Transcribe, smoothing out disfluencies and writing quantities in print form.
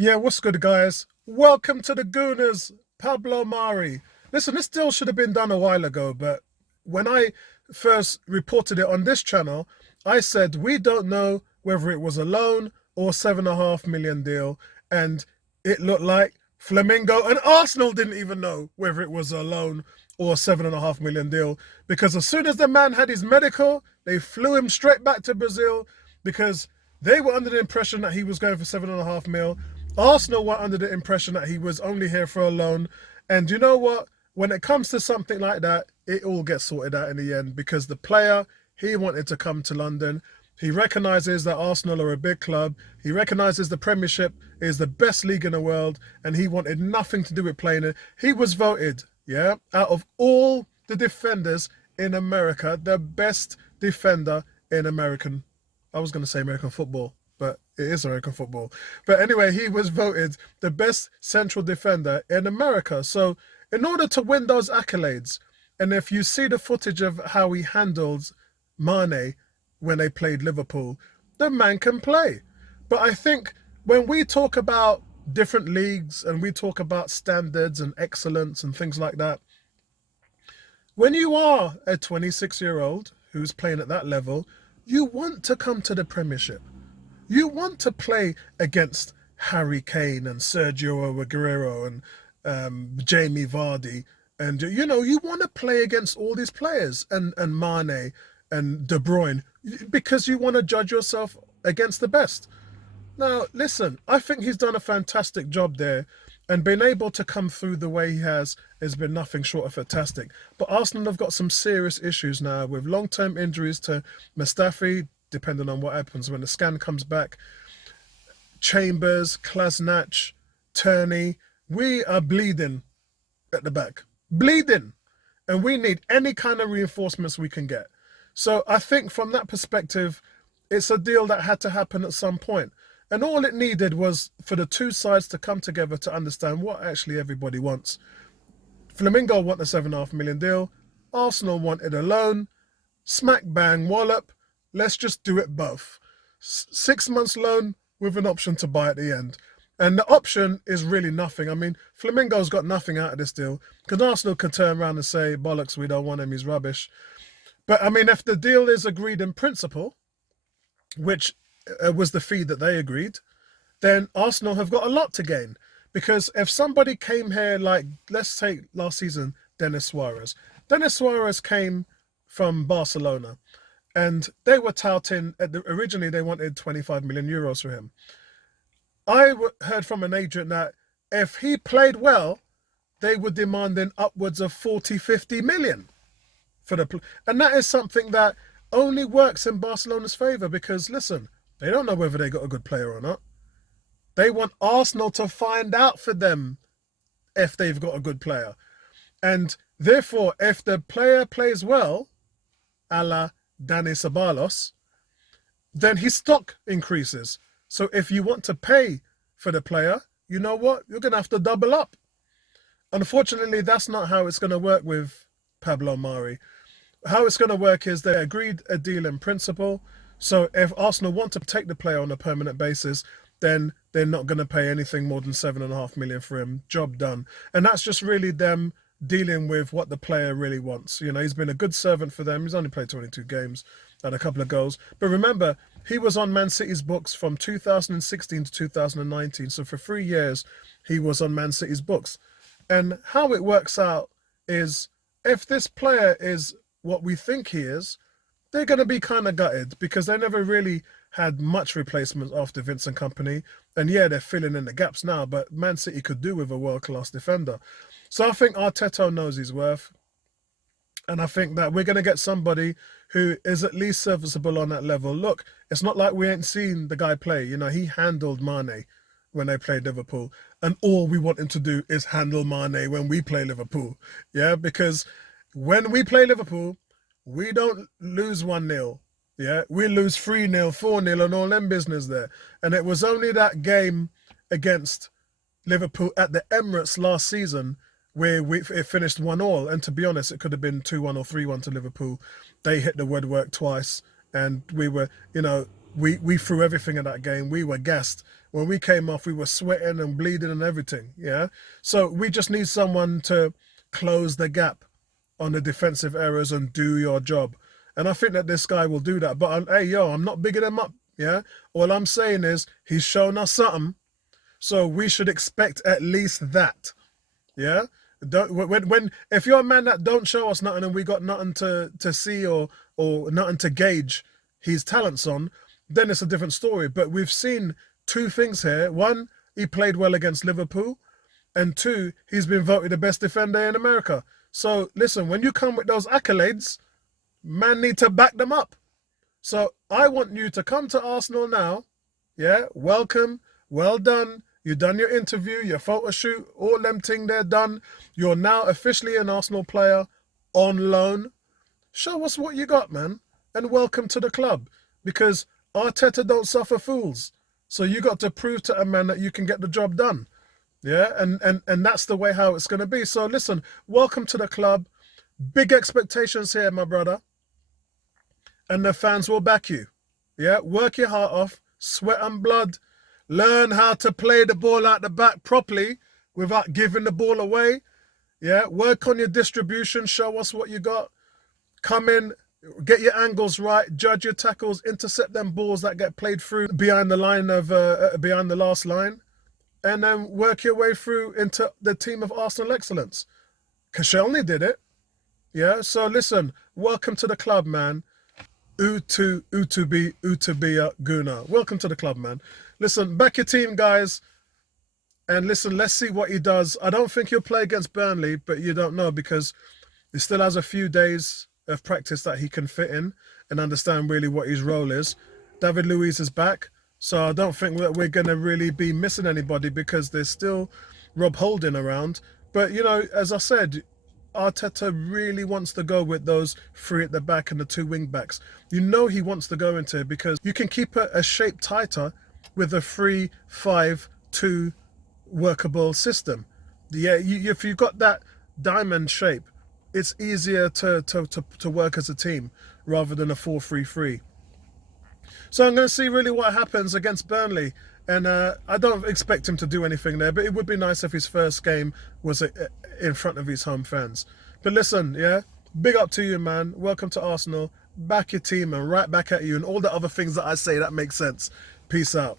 Yeah, what's good, guys? Welcome to the Gooners, Pablo Mari. Listen, this deal should have been done a while ago, but when I first reported it on this channel, I said we don't know whether it was a loan or 7.5 million deal, and it looked like Flamingo and Arsenal didn't even know whether it was a loan or 7.5 million deal because as soon as the man had his medical, they flew him straight back to Brazil because they were under the impression that he was going for 7.5 mil. Arsenal were under the impression that he was only here for a loan. And you know what? When it comes to something like that, it all gets sorted out in the end because the player, he wanted to come to London. He recognises that Arsenal are a big club. He recognises the Premiership is the best league in the world, and he wanted nothing to do with playing it. He was voted, yeah, out of all the defenders in America, the best defender in American. I was going to say American football, but it is American football. But anyway, he was voted the best central defender in America. So, in order to win those accolades, and if you see the footage of how he handled Mane when they played Liverpool, the man can play. But I think when we talk about different leagues and we talk about standards and excellence and things like that, when you are a 26-year-old who's playing at that level, you want to come to the Premiership. You want to play against Harry Kane and Sergio Aguero and Jamie Vardy. And, you want to play against all these players and Mane and De Bruyne because you want to judge yourself against the best. Now, listen, I think he's done a fantastic job there, and being able to come through the way he has been nothing short of fantastic. But Arsenal have got some serious issues now with long-term injuries to Mustafi, depending on what happens when the scan comes back. Chambers, Klasnach, Turney, we are bleeding at the back. Bleeding. And we need any kind of reinforcements we can get. So I think from that perspective, it's a deal that had to happen at some point. And all it needed was for the two sides to come together to understand what actually everybody wants. Flamingo want a 7.5 million deal. Arsenal wanted a loan. Smack bang wallop. Let's just do it both. 6 months loan with an option to buy at the end. And the option is really nothing. I mean, Flamingo's got nothing out of this deal because Arsenal can turn around and say, bollocks, we don't want him, he's rubbish. But I mean, if the deal is agreed in principle, which was the fee that they agreed, then Arsenal have got a lot to gain. Because if somebody came here, like, let's take last season, Denis Suarez. Denis Suarez came from Barcelona, and they were touting, originally they wanted 25 million euros for him. I heard from an agent that if he played well, they were demanding upwards of 40, 50 million for the. And that is something that only works in Barcelona's favour because, listen, they don't know whether they got a good player or not. They want Arsenal to find out for them if they've got a good player. And therefore, if the player plays well, a la Dani Ceballos, then his stock increases. So if you want to pay for the player, you know what? You're going to have to double up. Unfortunately, that's not how it's going to work with Pablo Mari. How it's going to work is they agreed a deal in principle. So if Arsenal want to take the player on a permanent basis, then they're not going to pay anything more than 7.5 million for him. Job done. And that's just really them dealing with what the player really wants. He's been a good servant for them. He's only played 22 games and a couple of goals. But remember, he was on Man City's books from 2016 to 2019. So for 3 years, he was on Man City's books. And how it works out is if this player is what we think he is, they're going to be kind of gutted because they never really had much replacement after Vincent Kompany. And yeah, they're filling in the gaps now, but Man City could do with a world-class defender. So I think Arteta knows his worth. And I think that we're going to get somebody who is at least serviceable on that level. Look, it's not like we ain't seen the guy play. He handled Mane when they played Liverpool. And all we want him to do is handle Mane when we play Liverpool. Yeah, because when we play Liverpool, we don't lose 1-0. Yeah, we lose 3-0, 4-0 and all them business there. And it was only that game against Liverpool at the Emirates last season where it finished 1-1. And to be honest, it could have been 2-1 or 3-1 to Liverpool. They hit the woodwork twice. And we were, we threw everything at that game. We were gassed. When we came off, we were sweating and bleeding and everything. Yeah. So we just need someone to close the gap on the defensive errors and do your job. And I think that this guy will do that. But hey, yo, I'm not bigging him up. Yeah. All I'm saying is he's shown us something. So we should expect at least that. Yeah. Don't when if you're a man that don't show us nothing and we got nothing to see or nothing to gauge his talents on, then it's a different story. But we've seen two things here. One, he played well against Liverpool, and two, he's been voted the best defender in America. So listen, when you come with those accolades, man need to back them up. So I want you to come to Arsenal now. Yeah, welcome, well done. You done your interview, your photo shoot, all them thing they're done. You're now officially an Arsenal player on loan. Show us what you got, man, and welcome to the club. Because Arteta don't suffer fools. So you got to prove to a man that you can get the job done. Yeah, and that's the way how it's going to be. So listen, welcome to the club. Big expectations here, my brother. And the fans will back you. Yeah, work your heart off, sweat and blood. Learn how to play the ball out the back properly without giving the ball away. Yeah, work on your distribution. Show us what you got. Come in, get your angles right, judge your tackles, intercept them balls that get played through behind the line of behind the last line, and then work your way through into the team of Arsenal excellence. Koscielny did it. Yeah, so listen, welcome to the club, man. Utubi Guna. Welcome to the club, man. Listen, back your team, guys. And listen, let's see what he does. I don't think he'll play against Burnley, but you don't know because he still has a few days of practice that he can fit in and understand really what his role is. David Luiz is back, so I don't think that we're going to really be missing anybody because there's still Rob Holding around. But, you know, as I said, Arteta really wants to go with those three at the back and the two wing backs. You know he wants to go into it because you can keep a shape tighter with a 3-5-2 workable system. Yeah, if you've got that diamond shape, it's easier to work as a team rather than a 4-3-3. So I'm going to see really what happens against Burnley. And I don't expect him to do anything there, but it would be nice if his first game was in front of his home fans. But listen, yeah, big up to you, man. Welcome to Arsenal. Back your team and right back at you and all the other things that I say that make sense. Peace out.